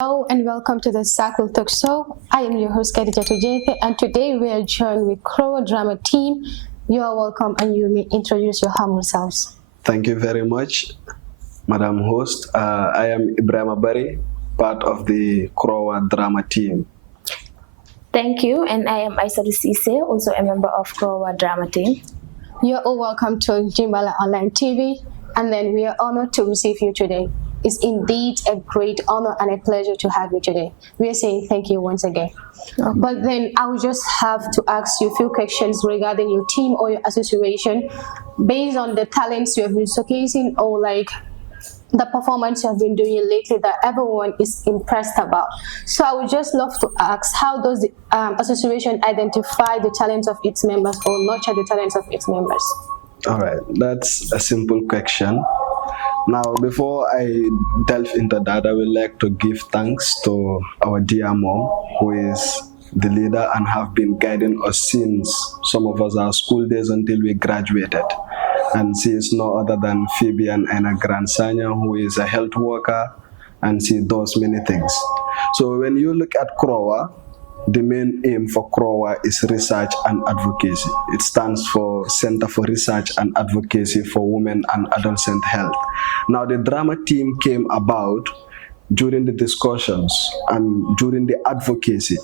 Hello and welcome to the Circle Talk Show. I am your host Khadija Tujete, and today we are joined with CRAWAH drama team. You are welcome, and you may introduce your humble selves. Thank you very much, Madam Host. I am Ibrahim Abari, part of the CRAWAH drama team. Thank you, and I am Aissatou Cissé, also a member of CRAWAH drama team. You are all welcome to Jimbala Online TV, and then we are honored to receive you today. It's indeed a great honor and a pleasure to have you today. We are saying thank you once again. But then I will just have to ask you a few questions regarding your team or your association based on the talents you have been showcasing or like the performance you have been doing lately that everyone is impressed about. So I would just love to ask, how does the association identify the talents of its members or nurture the talents of its members? All right, that's a simple question. Now, before I delve into that, I would like to give thanks to our dear mom, who is the leader and have been guiding us since some of us our school days until we graduated. And she is no other than Phoebe and Anna Gransanya, who is a health worker, and she does many things. So when you look at CRAWAH, the main aim for CRAWAH is research and advocacy. It stands for Center for Research and Advocacy for Women and Adolescent Health. Now, the drama team came about during the discussions and during the advocacy.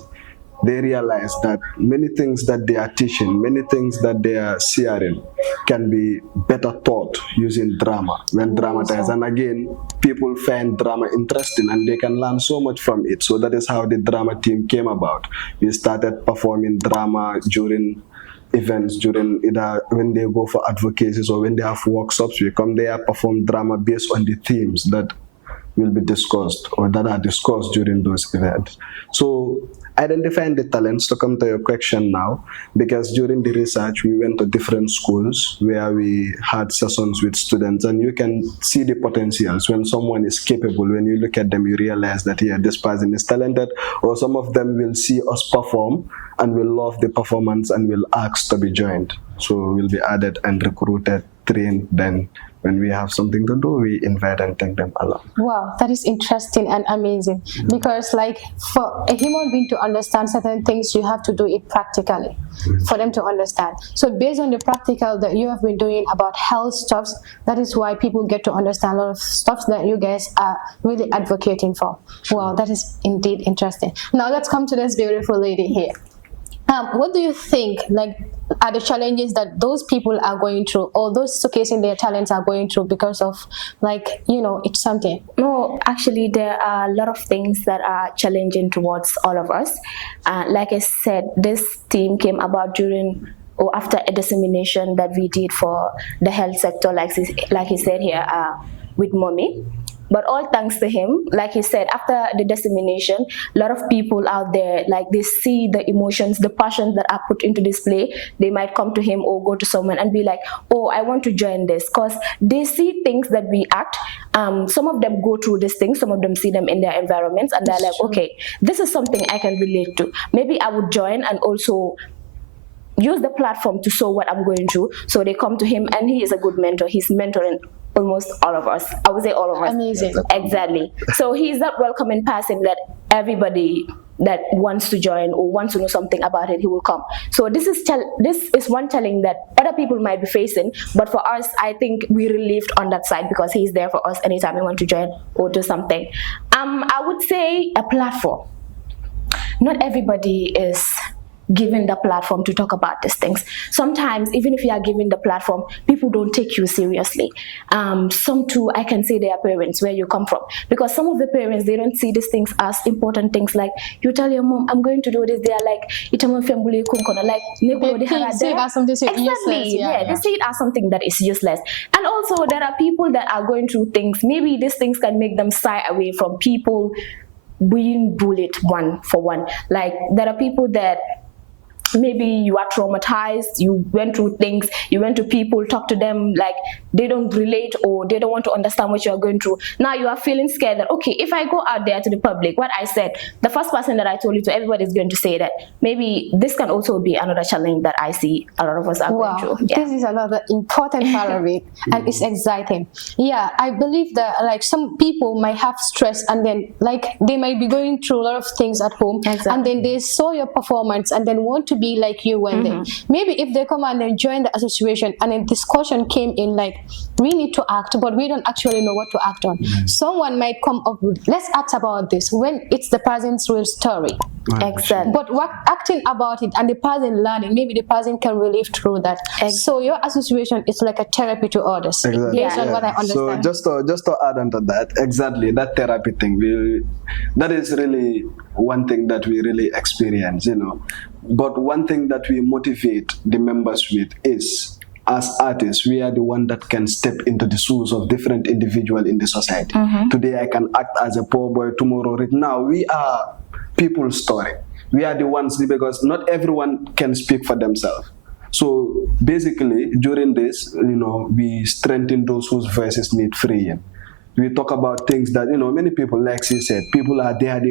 They realized that many things that they are teaching, many things that they are sharing can be better taught using drama when dramatized. And again, people find drama interesting and they can learn so much from it. So that is how the drama team came about. We started performing drama during events, during either when they go for advocacies or when they have workshops. We come there, perform drama based on the themes that will be discussed or that are discussed during those events. So identifying the talents, to come to your question now, because during the research we went to different schools where we had sessions with students, and you can see the potentials. When someone is capable, when you look at them, you realize that yeah, this person is talented, or some of them will see us perform and will love the performance and will ask to be joined. So we'll be added and recruited, trained, then when we have something to do, we invite and take them along. Wow, that is interesting and amazing. Because like for a human being to understand certain things, you have to do it practically for them to understand. So based on the practical that you have been doing about health stuffs, that is why people get to understand a lot of stuff that you guys are really advocating for. Wow, that is indeed interesting. Now let's come to this beautiful lady here. What do you think are the challenges that those people are going through, or those showcasing their talents are going through because of it's something? No, actually there are a lot of things that are challenging towards all of us. Like I said, this team came about during or after a dissemination that we did for the health sector, like he said here, with Mommy. But all thanks to him, like he said, after the dissemination, a lot of people out there, like they see the emotions, the passions that are put into display. They might come to him or go to someone and be like, oh, I want to join this, because they see things that we act. Some of them go through these things, some of them see them in their environments, and they're like, okay, this is something I can relate to. Maybe I would join and also use the platform to show what I'm going through. So they come to him, and he is a good mentor. He's mentoring almost all of us. I would say all of us. Amazing. Exactly. So he's that welcoming person that everybody that wants to join or wants to know something about it, he will come. So this is one challenge that other people might be facing, but for us, I think we relieved on that side because he's there for us anytime we want to join or do something. I would say a platform. Not everybody is given the platform to talk about these things. Sometimes, even if you are given the platform, people don't take you seriously. Some too, I can say their parents, where you come from. Because some of the parents, they don't see these things as important things. Like, you tell your mom, I'm going to do this. They are like, like, they see it as something useless. Yeah, they see it as something that is useless. And also, there are people that are going through things. Maybe these things can make them shy away from people being bullied one for one. Like, there are people that maybe you are traumatized, you went through things, you went to people, talk to them, like they don't relate or they don't want to understand what you're going through. Now you are feeling scared that, okay, if I go out there to the public, what I said, the first person that I told you to, everybody's going to say that. Maybe this can also be another challenge that I see a lot of us are going through. This is another important part of it, and it's exciting. Yeah, I believe that like some people might have stress, and then like they might be going through a lot of things at home, and then they saw your performance and then want to be like you one day. Maybe if they come and then join the association and a discussion came in like, we need to act, but we don't actually know what to act on. Someone might come up with, let's act about this, when it's the person's real story. Exactly. But what acting about it and the person learning, maybe the person can relive through that. So your association is like a therapy to others. Based on what I understand. So just to add on to that, exactly that therapy thing, that is really one thing that we really experience, you know. But one thing that we motivate the members with is, as artists, we are the one that can step into the shoes of different individuals in the society. Today I can act as a poor boy, tomorrow. Now we are people's story. We are the ones, because not everyone can speak for themselves. So basically, during this, you know, we strengthen those whose voices need freeing. We talk about things that, you know, many people, like she said, people are there,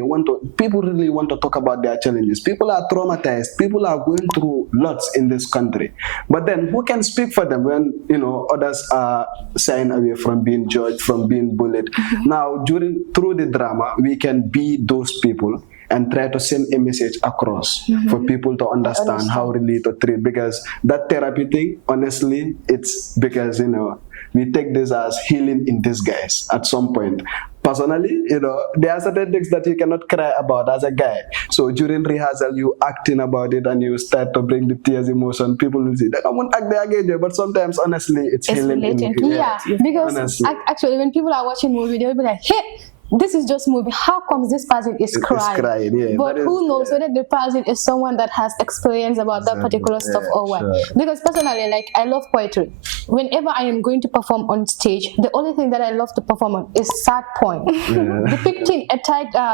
people really want to talk about their challenges. People are traumatized. People are going through lots in this country. But then who can speak for them when, you know, others are shying away from being judged, from being bullied? Now, through the drama, we can be those people and try to send a message across for people to understand how really to treat, because that therapy thing, honestly, it's because, you know, we take this as healing in disguise at some point. Personally, you know, there are certain things that you cannot cry about as a guy. So during rehearsal, you acting about it and you start to bring the tears, emotion. People will say that I won't act there again, but sometimes, honestly, it's healing. Because actually, when people are watching movie, they'll be like, hey, this is just movie. How comes this person is crying? But who knows whether the person is someone that has experience about that particular stuff or what? Because personally, like, I love poetry. Whenever I am going to perform on stage, the only thing that I love to perform on is sad poem. Depicting a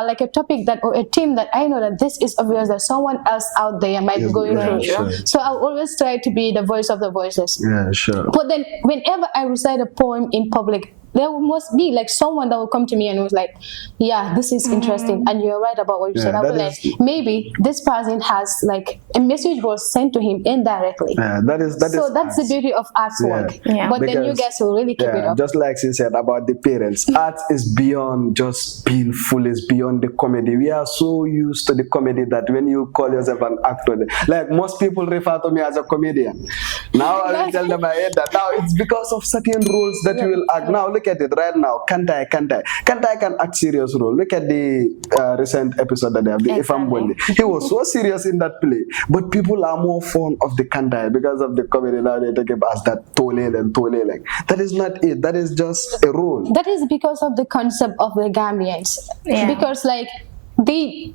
like a topic that, or a theme that I know that this is obvious that someone else out there might be going through. So I'll always try to be the voice of the voiceless. But then whenever I recite a poem in public, there must be like someone that will come to me and was like, yeah, this is interesting and you're right about what you said. I'll be like, maybe this person has like a message was sent to him indirectly. That's the beauty of art's work. But because then you guys will really keep it up. Just like she said about the parents, art is beyond just being foolish, beyond the comedy. We are so used to the comedy that when you call yourself an actor, like most people refer to me as a comedian. Now I will tell them I hate that. Now it's because of certain roles that you will act. Now look at it right now. Kantai can act serious role. Look at the recent episode that they have, the Ifam Bondi. He was so serious in that play. But people are more fond of the Kantai because of the comedy. Now they take it as that Toleleng. That is not it. That is just a role. That is because of the concept of the Gambians. Because like,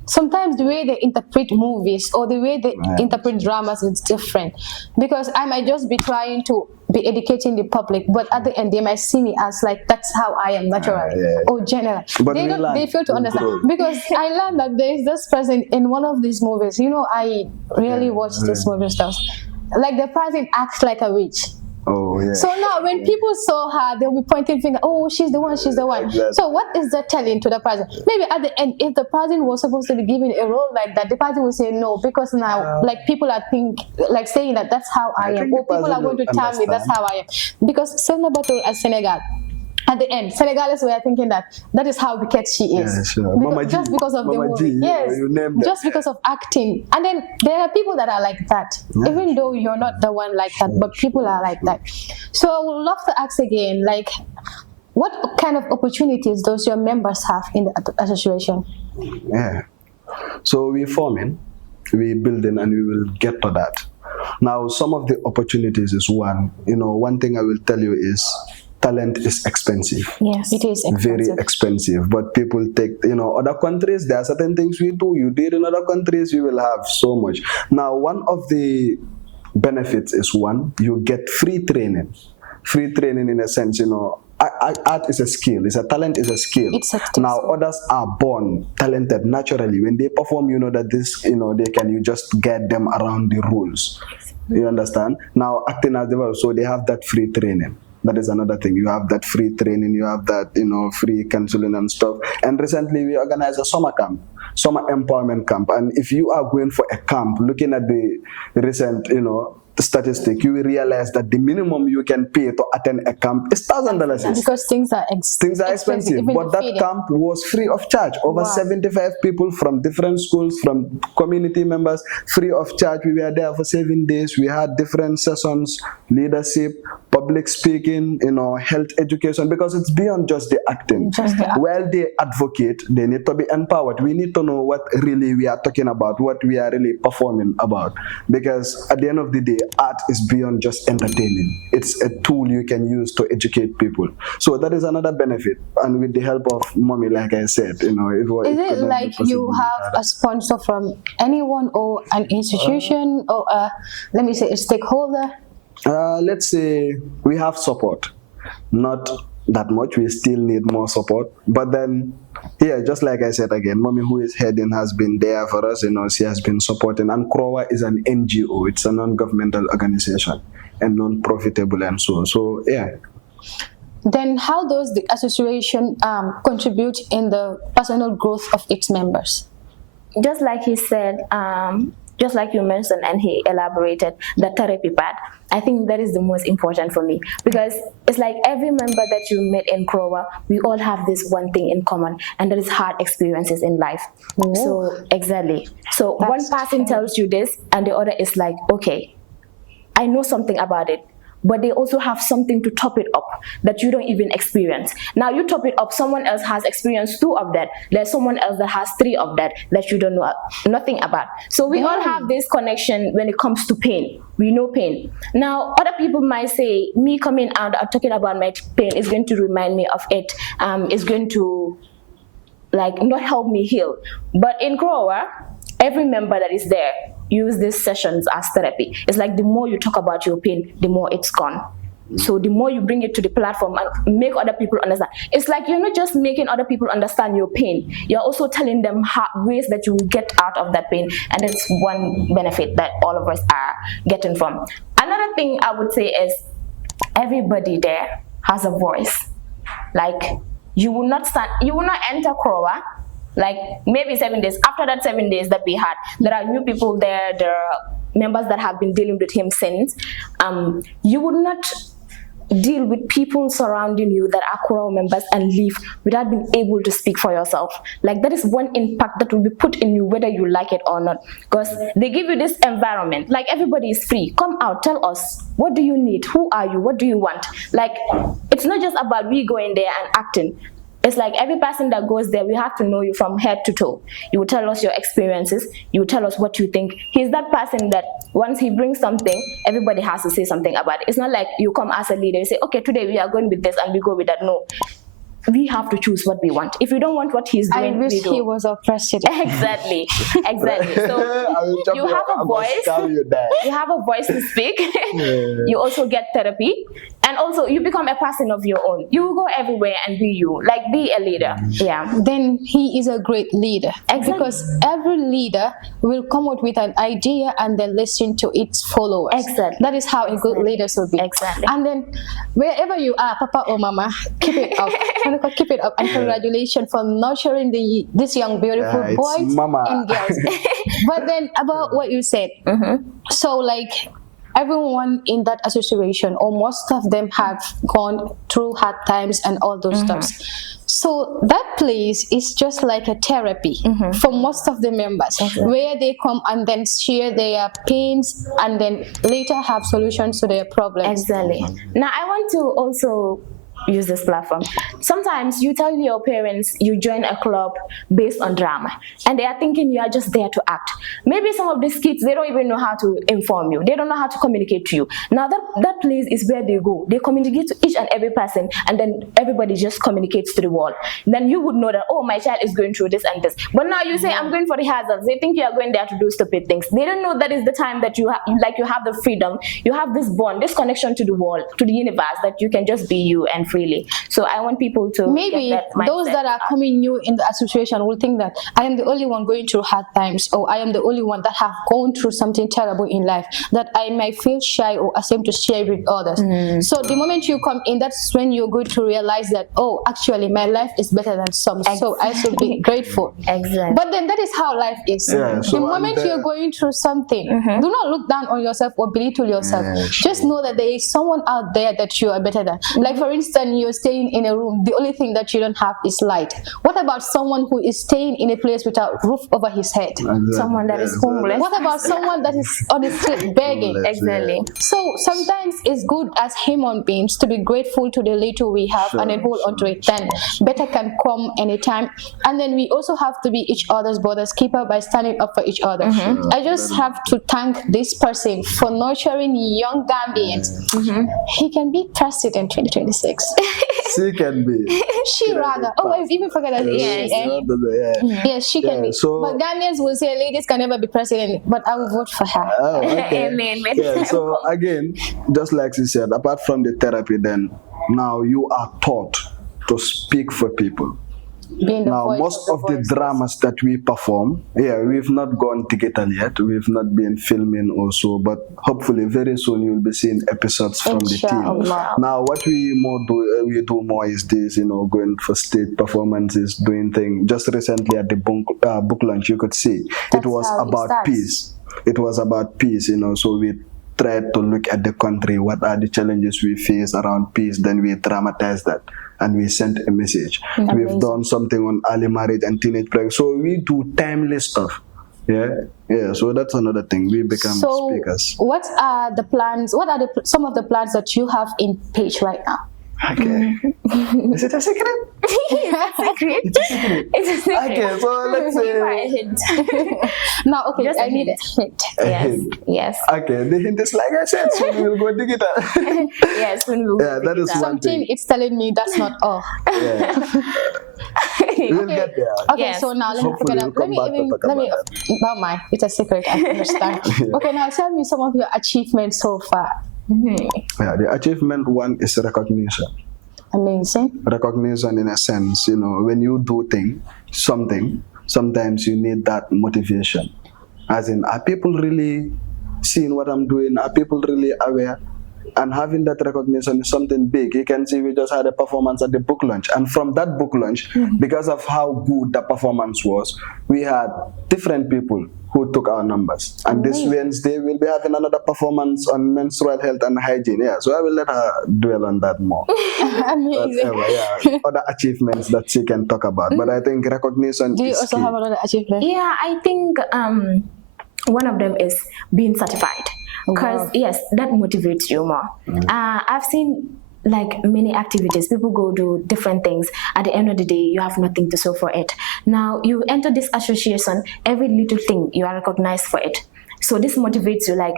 sometimes the way they interpret movies or the way they interpret dramas is different, because I might just be trying to be educating the public, but at the end they might see me as like, that's how I am naturally or general. But they fail to understand, because I learned that there is this person in one of these movies, you know, I really watch this movie stuff, like the person acts like a witch. So now when people saw her, they'll be pointing finger, oh, she's the one. Exactly. So what is that telling to the person? Maybe at the end, if the person was supposed to be given a role like that, the person will say no, because now like people are saying that that's how I am, or people are going to tell me that's how I am. Because Selma Bator at Senegal, at the end, Senegalese were thinking that is how wicked she is. Just because of the movie. Just because of acting. And then there are people that are like that. Even though you're not the one like that, but people are like that. So I would love to ask again, like, what kind of opportunities does your members have in the association? So we're forming, we're building, and we will get to that. Now, some of the opportunities is one thing I will tell you is, talent is expensive. Yes, it is expensive. Very expensive. But people take, other countries, there are certain things we do. You did in other countries, you will have so much. Now, one of the benefits is you get free training. Free training in a sense, art is a skill. Talent is a skill. Now, others are born talented naturally. When they perform, you know that this, you just get them around the rules. You understand? Now, acting as well, so they have that free training. That is another thing. You have that free training, you have that, free counseling and stuff. And recently we organized a summer empowerment camp. And if you are going for a camp, looking at the recent, statistic, you will realize that the minimum you can pay to attend a camp is $1,000. Because things are expensive. But that camp was free of charge. Over 75 people from different schools, from community members, free of charge. We were there for 7 days. We had different sessions, leadership, public speaking, health education, because it's beyond just the acting. While they advocate, they need to be empowered. We need to know what really we are talking about, what we are really performing about. Because at the end of the day, art is beyond just entertaining. It's a tool you can use to educate people. So that is another benefit. And with the help of Mommy, like I said, it was. Is it like you have a sponsor from anyone or an institution or let me say a stakeholder? Let's say we have support. Not that much. We still need more support. But then, just like I said again, Mommy, who is heading, has been there for us. She has been supporting. And CRAWAH is an NGO. It's a non-governmental organization and non-profitable and so on. So, Then how does the association contribute in the personal growth of its members? Just like he said, just like you mentioned and he elaborated, the therapy part, I think that is the most important for me, because it's like every member that you met in CRAWAH, we all have this one thing in common, and that is hard experiences in life. So exactly. So one person tells you this and the other is like, okay, I know something about it, but they also have something to top it up that you don't even experience. Now you top it up, someone else has experienced 2 of that. There's someone else that has 3 of that you don't know nothing about. So we all have this connection when it comes to pain. We know pain. Now other people might say, me coming out talking about my pain is going to remind me of it, is going to not help me heal. But in CRAWAH, every member that is there use these sessions as therapy. It's like the more you talk about your pain, the more it's gone. So the more you bring it to the platform and make other people understand. It's like you're not just making other people understand your pain, you're also telling them ways that you will get out of that pain. And that's one benefit that all of us are getting from. Another thing I would say is everybody there has a voice. Like you will not enter CRAWAH maybe 7 days. After that 7 days that we had, there are new people there, there are members that have been dealing with him since. You would not deal with people surrounding you that are CRAWAH members and leave without being able to speak for yourself. That is one impact that will be put in you whether you like it or not, because they give you this environment. Everybody is free. Come out, tell us, what do you need? Who are you? What do you want? It's not just about we going there and acting. It's like every person that goes there, we have to know you from head to toe. You will tell us your experiences. You will tell us what you think. He's that person that once he brings something, everybody has to say something about it. It's not like you come as a leader, you say, okay, today we are going with this and we go with that. No. We have to choose what we want. If we don't want what he's doing, I wish we do. he was our president. Exactly. So you have a voice. You have a voice to speak. You also get therapy. And also you become a person of your own. You will go everywhere and be you. Be a leader. Yeah. Then he is a great leader. Exactly. Because every leader will come out with an idea and then listen to its followers. Exactly. That is how a good leader should be. Exactly. And then wherever you are, Papa or Mama, keep it up. Keep it up, and congratulations for nurturing this young beautiful boys and girls. But then about what you said, so everyone in that association, or most of them, have gone through hard times and all those stuffs. So that place is just like a therapy for most of the members, where they come and then share their pains and then later have solutions to their problems. Exactly. Now I want to also use this platform. Sometimes you tell your parents you join a club based on drama, and they are thinking you are just there to act. Maybe some of these kids, they don't even know how to inform you. They don't know how to communicate to you. Now that place is where they go. They communicate to each and every person, and then everybody just communicates to the wall. Then you would know that, oh, my child is going through this and this. But now you say, I'm going for the hazards. They think you are going there to do stupid things. They don't know that is the time that you have the freedom. You have this bond, this connection to the wall, to the universe, that you can just be you and free freely. So I want people to maybe get that those mindset. that are coming new in the association will think that I am the only one going through hard times, or I am the only one that have gone through something terrible in life, that I might feel shy or ashamed to share with others. So the moment you come in, that's when you're going to realize that, oh, actually my life is better than some, so I should be grateful. Exactly. But then that is how life is. Yeah, so the moment you're going through something, do not look down on yourself or belittle yourself. Just know that there is someone out there that you are better than. Like for instance, you're staying in a room, the only thing that you don't have is light. What about someone who is staying in a place without roof over his head? Someone that is homeless. What about someone that is on the street begging? Exactly. So sometimes it's good as human beings to be grateful to the little we have and then hold on to it. Then better can come anytime. And then we also have to be each other's brother's keeper by standing up for each other. I just have to thank this person for nurturing young Gambians. He can be president 2026. She can be. She rather. Oh, I even forgot that. Yes, she can be. So, but Gambians will say ladies can never be president, but I will vote for her. oh, okay. Amen. Yeah, so again, just like she said, apart from the therapy, then now you are taught to speak for people. Being the Now, voice most of the voiceless. dramas that we perform, we've not gone digital yet. We've not been filming also, but hopefully very soon you'll be seeing episodes from the team. Inshallah. Now, what we do more is this, going for stage performances, doing things. Just recently at the book launch, you could see That's it was how it about starts. peace. It was about peace, so we tried to look at the country, what are the challenges we face around peace, then we dramatize that and we sent a message. We've done something on early marriage and teenage pregnancy. So we do timely stuff. Yeah. So that's another thing. We become speakers. What are the plans? What are some of the plans that you have in page right now? Okay. Is it a secret? Secret. It's a secret. Okay, so let's say. Give her a hint. Now, okay, Just I a need a hint. Yes. Okay, the hint is like I said, so we will go digital. Yes. When we Yeah, that is one Something thing. it's telling me that's not all. Yeah. We'll get there. Okay, Yes. so now let me Hopefully forget. we'll come back to talk about Not mine. It's a secret. I understand. Okay, now tell me some of your achievements so far. Yeah, the achievement one is recognition. Amazing. Recognition in a sense, when you do something, sometimes you need that motivation. As in, are people really seeing what I'm doing? Are people really aware? And having that recognition is something big. You can see we just had a performance at the book launch. And from that book launch, because of how good the performance was, we had different people who took our numbers. And this Wednesday, we'll be having another performance on menstrual health and hygiene. Yeah, so I will let her dwell on that more. Amazing. Other achievements that she can talk about. But I think recognition Do you is also key. have another achievement? Yeah, I think one of them is being certified. Because yes, that motivates you more. I've seen like many activities, people go do different things. At the end of the day, you have nothing to show for it. Now you enter this association, every little thing you are recognized for it. So this motivates you. Like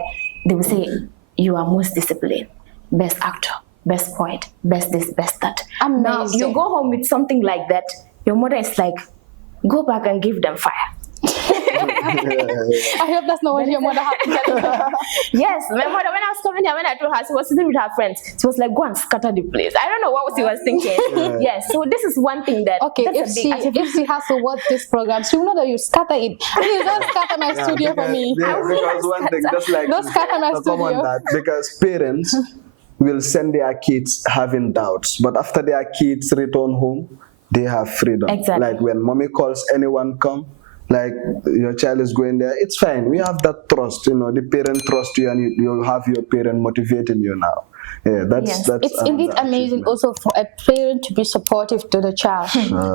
they will say, you are most disciplined, best actor, best poet, best this, best that. Amazing. Now you go home with something like that. Your mother is like, go back and give them fire. I hope that's not what your mother had to tell you. Yes, my mother, when I was coming here, when I told her, she was sitting with her friends, she was like, go and scatter the place. I don't know what she was thinking. Yes, so this is one thing that, Okay, that's if she has to watch this program, she will know that you scatter it. Please don't scatter my studio for me. Because one thing, just like Don't scatter my to come on studio. that, because parents will send their kids having doubts, but after their kids return home, they have freedom. Exactly. Like when mommy calls anyone come, like your child is going there, it's fine. We have that trust, the parent trust you, and you have your parent motivating you now. Yeah, that's It's indeed another amazing achievement. also for a parent to be supportive to the child.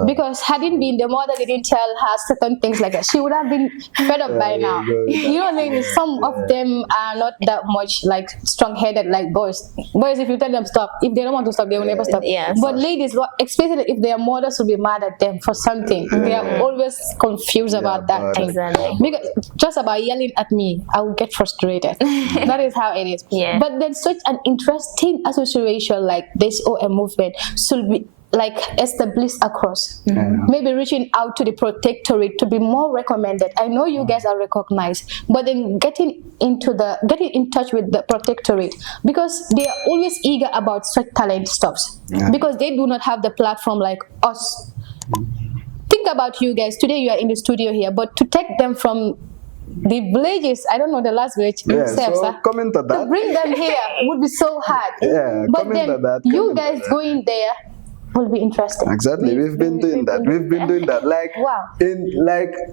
Because hadn't been the mother didn't tell her certain things like that, she would have been fed up by now. Ladies, some of them are not that much like strong-headed like boys. Boys, if you tell them stop, if they don't want to stop, they will never stop. Yes. But ladies, especially if their mothers will be mad at them for something, they are always confused about that thing. Exactly. Because just about yelling at me, I will get frustrated. That is how it is. Yeah. But then such an interesting association like this or a movement should be like established across. Maybe reaching out to the protectorate to be more recommended. I know you guys are recognized, but then getting in touch with the protectorate, because they are always eager about such talent stuffs, because they do not have the platform like us. Think about you guys. Today you are in the studio here, but to take them from the villages, I don't know the last village itself, so coming to that, to bring them here would be so hard. But then you guys going there will be interesting. Exactly, we've been doing that. We've been doing that. Like,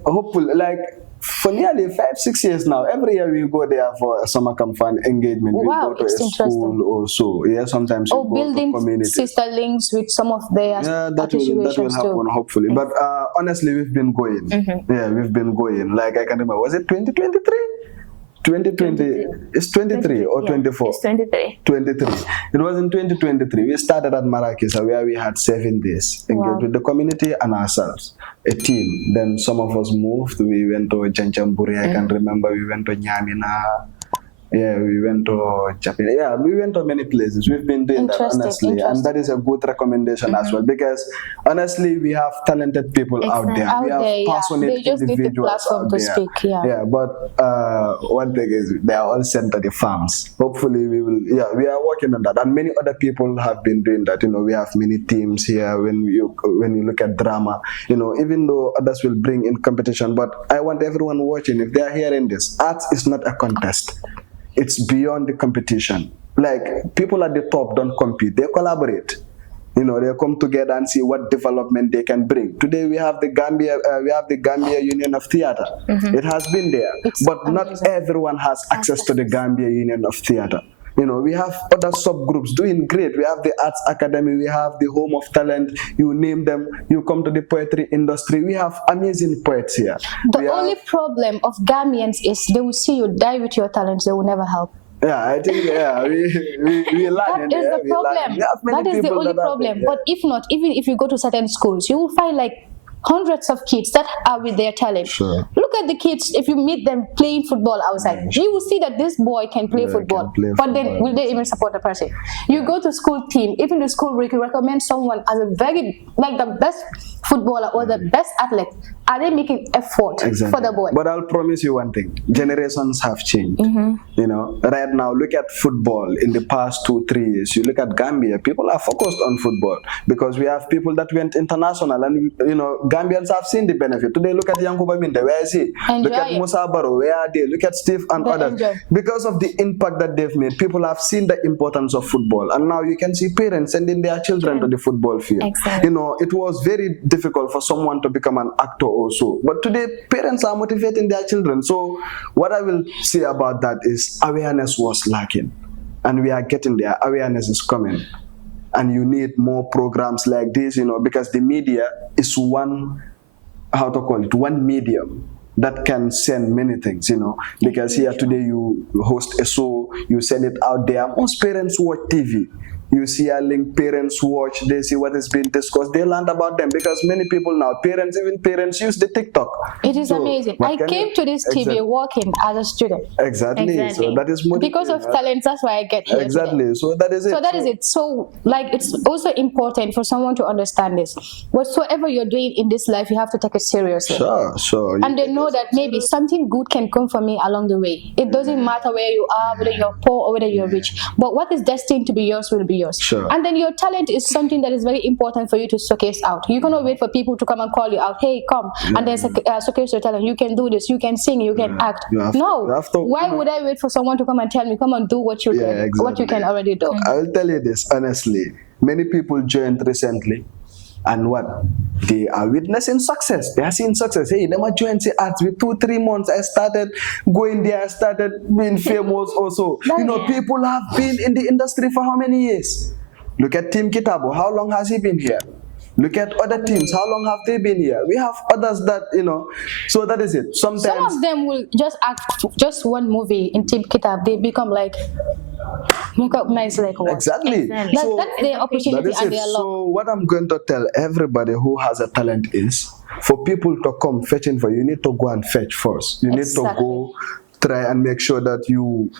hopefully, like for nearly 5-6 years now. Every year we go there for a summer camp fun engagement. We go to a school or so. Yeah, sometimes we go building to community. sister links with some of their that will happen hopefully. But honestly, we've been going. Yeah, we've been going. Like I can remember, was it 2023? 2020, it's 23 or 24? It's 23. 23. It was in 2023. We started at Marrakech where we had 7 days engaged with the community and ourselves, a team. Then some of us moved. We went to Janjamburi. I can remember we went to Nyamina. Yeah, we went to Japan. Yeah, we went to many places. We've been doing that, honestly. And that is a good recommendation as well, because honestly, we have talented people out there. We have passionate individuals out there. Yeah, but one thing is, they are all sent to the farms. Hopefully, we are working on that. And many other people have been doing that. You know, we have many teams here. When you look at drama, you know, even though others will bring in competition, but I want everyone watching, if they are hearing this, arts is not a contest. It's beyond the competition. Like, people at the top don't compete, they collaborate. You know, they come together and see what development they can bring. Today we have the Gambia Union of Theatre. It has been there, but not everyone has access to the Gambia Union of Theatre. You know, we have other subgroups doing great. We have the Arts Academy, we have the Home of Talent, you name them, you come to the poetry industry. We have amazing poets here. The only problem of Gambians is they will see you die with your talents, they will never help. Yeah, I think, we learn. That is the problem. That is the only problem. But if not, even if you go to certain schools, you will find like hundreds of kids that are with their talent. Sure. Look at the kids, if you meet them playing football outside, you will see that this boy can play football. But then will they even support the person? You go to school team, even the school will recommend someone as a very, like the best footballer or the best athlete. Are they making effort for the boy? But I'll promise you one thing, generations have changed. You know, right now, look at football in the past 2-3 years. You look at Gambia, people are focused on football because we have people that went international, and you know, Gambians have seen the benefit. Today, look at Yankuba Minde, where is he? Look at Musa Barrow, where are they? Look at Steve and others. Because of the impact that they've made, people have seen the importance of football. And now you can see parents sending their children to the football field. You know, it was very difficult for someone to become an actor also. But today, parents are motivating their children. So what I will say about that is awareness was lacking. And we are getting there. Awareness is coming. And you need more programs like this, you know, because the media is one medium that can send many things, you know, because here today you host a show, you send it out there. Most parents watch TV. You see a link, parents watch, they see what is being discussed, they learn about them, because many people now, even parents use the TikTok. It is amazing. I came to this TV working as a student. Exactly. So that is because of talents, that's why I get here today. So that is it. So that is it. So like, it's also important for someone to understand this. Whatsoever you're doing in this life, you have to take it seriously. Sure. And they know that maybe something good can come from me along the way. It doesn't matter where you are, whether you're poor or whether you're rich. But what is destined to be yours will be yours. And then your talent is something that is very important for you to showcase out. You cannot wait for people to come and call you out, hey, come, and then showcase your talent. You can do this, you can sing, you can act. Why would I wait for someone to come and tell me, come and do what you can, what you can already do? I will tell you this honestly. Many people joined recently, and what? They are witnessing success. They are seeing success. Hey, they might join arts with 2-3 months. I started going there, I started being famous also. You know, people have been in the industry for how many years? Look at Team Kitabo. How long has he been here? Look at other teams. How long have they been here? We have others that, you know, so that is it. Sometimes some of them will just act just one movie in Team Kitab. They become like recognized like what? Exactly. That's the opportunity and their luck. So what I'm going to tell everybody who has a talent is, for people to come fetching for you, you need to go and fetch first. You need to go try and make sure that you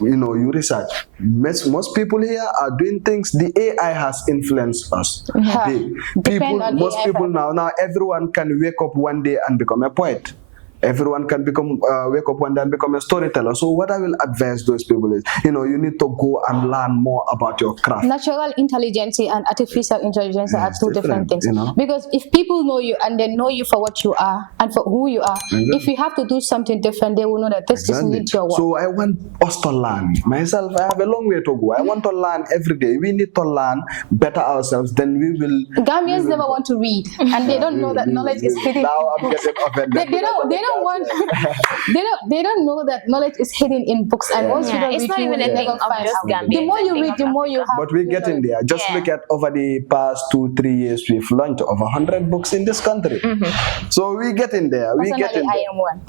research. Most people here are doing things. The AI has influenced us. Most people now everyone can wake up one day and become a poet. Everyone can wake up one day and become a storyteller. So what I will advise those people is, you need to go and learn more about your craft. Natural intelligence and artificial intelligence are two different things. Because if people know you and they know you for what you are and for who you are, if you have to do something different, they will know that this just needs your work. So I want us to learn. Myself, I have a long way to go. I want to learn every day. We need to learn better ourselves. Then we will. Gambians never want to read, and they don't know that knowledge is hidden. Now I'm getting offended. They don't know that knowledge is hidden in books, and once you don't it's read, not you even will a thing never of find just out. Gambians, The more you read, the more you have. But we're getting there. Just look at over the past 2-3 years, we've launched over 100 books in this country. So we're getting there. We're getting there. I am one.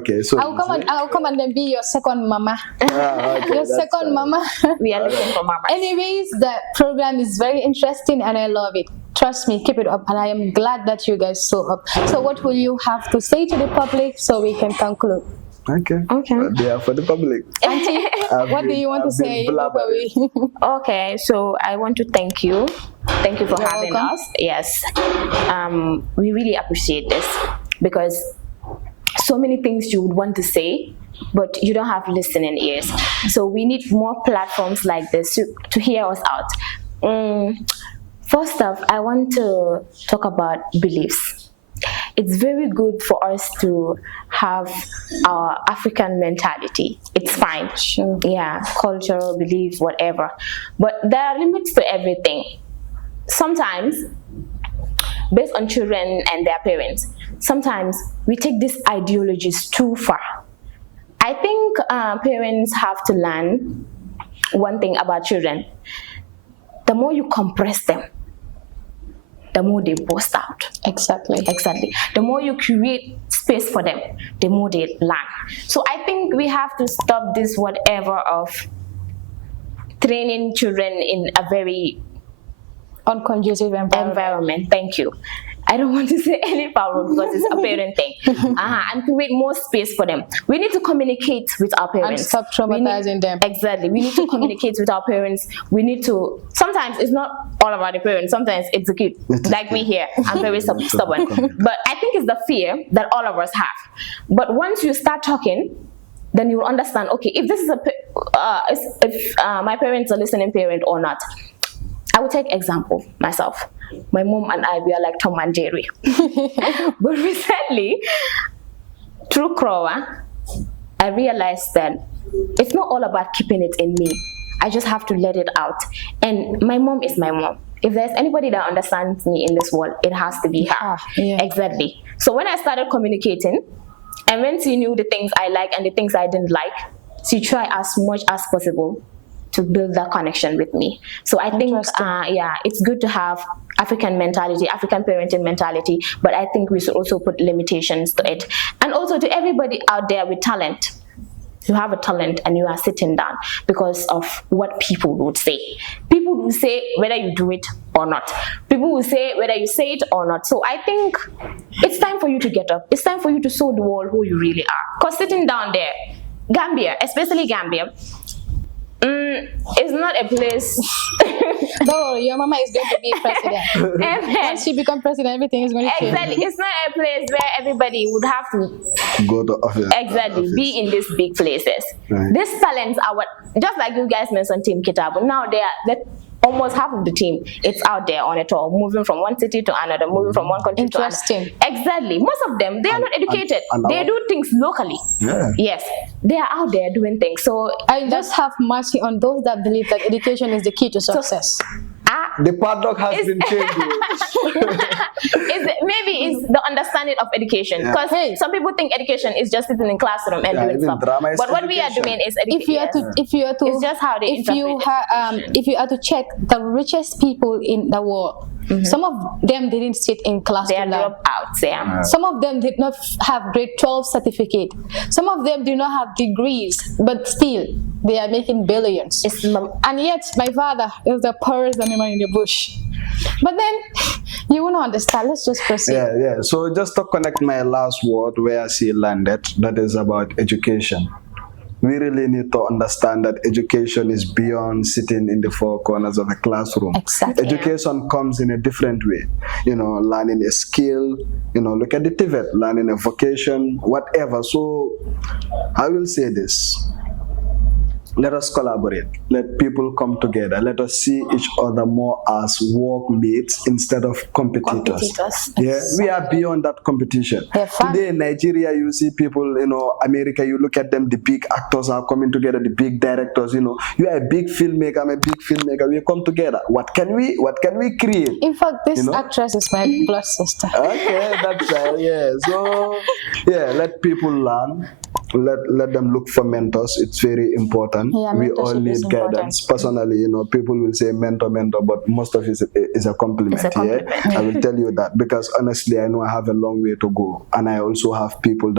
Okay. So I'll come and then be your second mama. okay, Your second mama. We are looking for mamas. Anyways, the program is very interesting and I love it. Trust me, keep it up, and I am glad that you guys saw up. So what will you have to say to the public so we can conclude? Okay. Yeah, for the public. Auntie, what do you want to say? Okay, so I want to thank you. Thank you for having us. Yes. We really appreciate this because so many things you would want to say, but you don't have listening ears. So we need more platforms like this to hear us out. First off, I want to talk about beliefs. It's very good for us to have our African mentality. It's fine. Sure. Yeah, cultural beliefs, whatever. But there are limits to everything. Sometimes, based on children and their parents, sometimes we take these ideologies too far. I think parents have to learn one thing about children. The more you compress them, the more they burst out. Exactly. The more you create space for them, the more they learn. So I think we have to stop this whatever of training children in a very unconducive environment. Thank you. I don't want to say any power because it's a parent thing. And create more space for them. We need to communicate with our parents. And stop traumatizing them. Exactly. We need to communicate with our parents. We need to, sometimes it's not all about the parents. Sometimes it's the kid. Like me here. I'm very stubborn. But I think it's the fear that all of us have. But once you start talking, then you will understand, okay, if this is if my parents are listening parent or not. I will take example myself. My mom and I, we are like Tom and Jerry. But recently, through CRAWAH, I realized that it's not all about keeping it in me. I just have to let it out. And my mom is my mom. If there's anybody that understands me in this world, it has to be her. Exactly. So when I started communicating, and when she knew the things I like and the things I didn't like, she tried as much as possible to build that connection with me. So I think, it's good to have African mentality, African parenting mentality, but I think we should also put limitations to it. And also to everybody out there with talent. You have a talent and you are sitting down because of what people would say. People will say whether you do it or not. People will say whether you say it or not. So I think it's time for you to get up. It's time for you to show the world who you really are. Because sitting down there, Gambia, especially Gambia, it's not a place. No, your mama is going to be president. Once she becomes president, everything is going to change. Exactly. It's not a place where everybody would have to go to office. Exactly. Be in these big places. Right. These talents are what, just like you guys mentioned Team Kitabu, now they're almost half of the team, it's out there on a tour, moving from one city to another, moving from one country to another. Exactly. Most of them, they are not educated. They do things locally. Yeah. Yes. They are out there doing things. So I just have mercy on those that believe that education is the key to success. The padlock has been changed. Maybe it's the understanding of education. Because some people think education is just sitting in classroom and doing stuff. But what we are doing is education. If you are to, it's just how they if you are to check the richest people in the world, some of them didn't sit in class. They are dropouts. Yeah. Some of them did not have grade 12 certificate. Some of them do not have degrees, but still they are making billions. And yet my father is the poorest animal in the bush. But then you won't understand. Let's just proceed. Yeah. So just to connect my last word where she landed, that is about education. we really need to understand that education is beyond sitting in the four corners of a classroom. Exactly. Education comes in a different way. You know, learning a skill, you know, look at the TVET, learning a vocation, whatever. So I will say this. Let us collaborate. Let people come together. Let us see each other more as workmates instead of competitors. Yeah, we are beyond that competition. Today in Nigeria, you see people, you know, America, you look at them, the big actors are coming together, the big directors, you know. You are a big filmmaker, I'm a big filmmaker. We come together. What can we create? In fact, this You know? actress is my blood sister. Okay, that's right. Yeah. So yeah, let people learn. Let them look for mentors. It's very important. Yeah, we all mentorship need is guidance. important. Personally, you know, people will say mentor, but most of it is a compliment. It's a compliment. Yeah, I will tell you that because honestly, I know I have a long way to go, and I also have people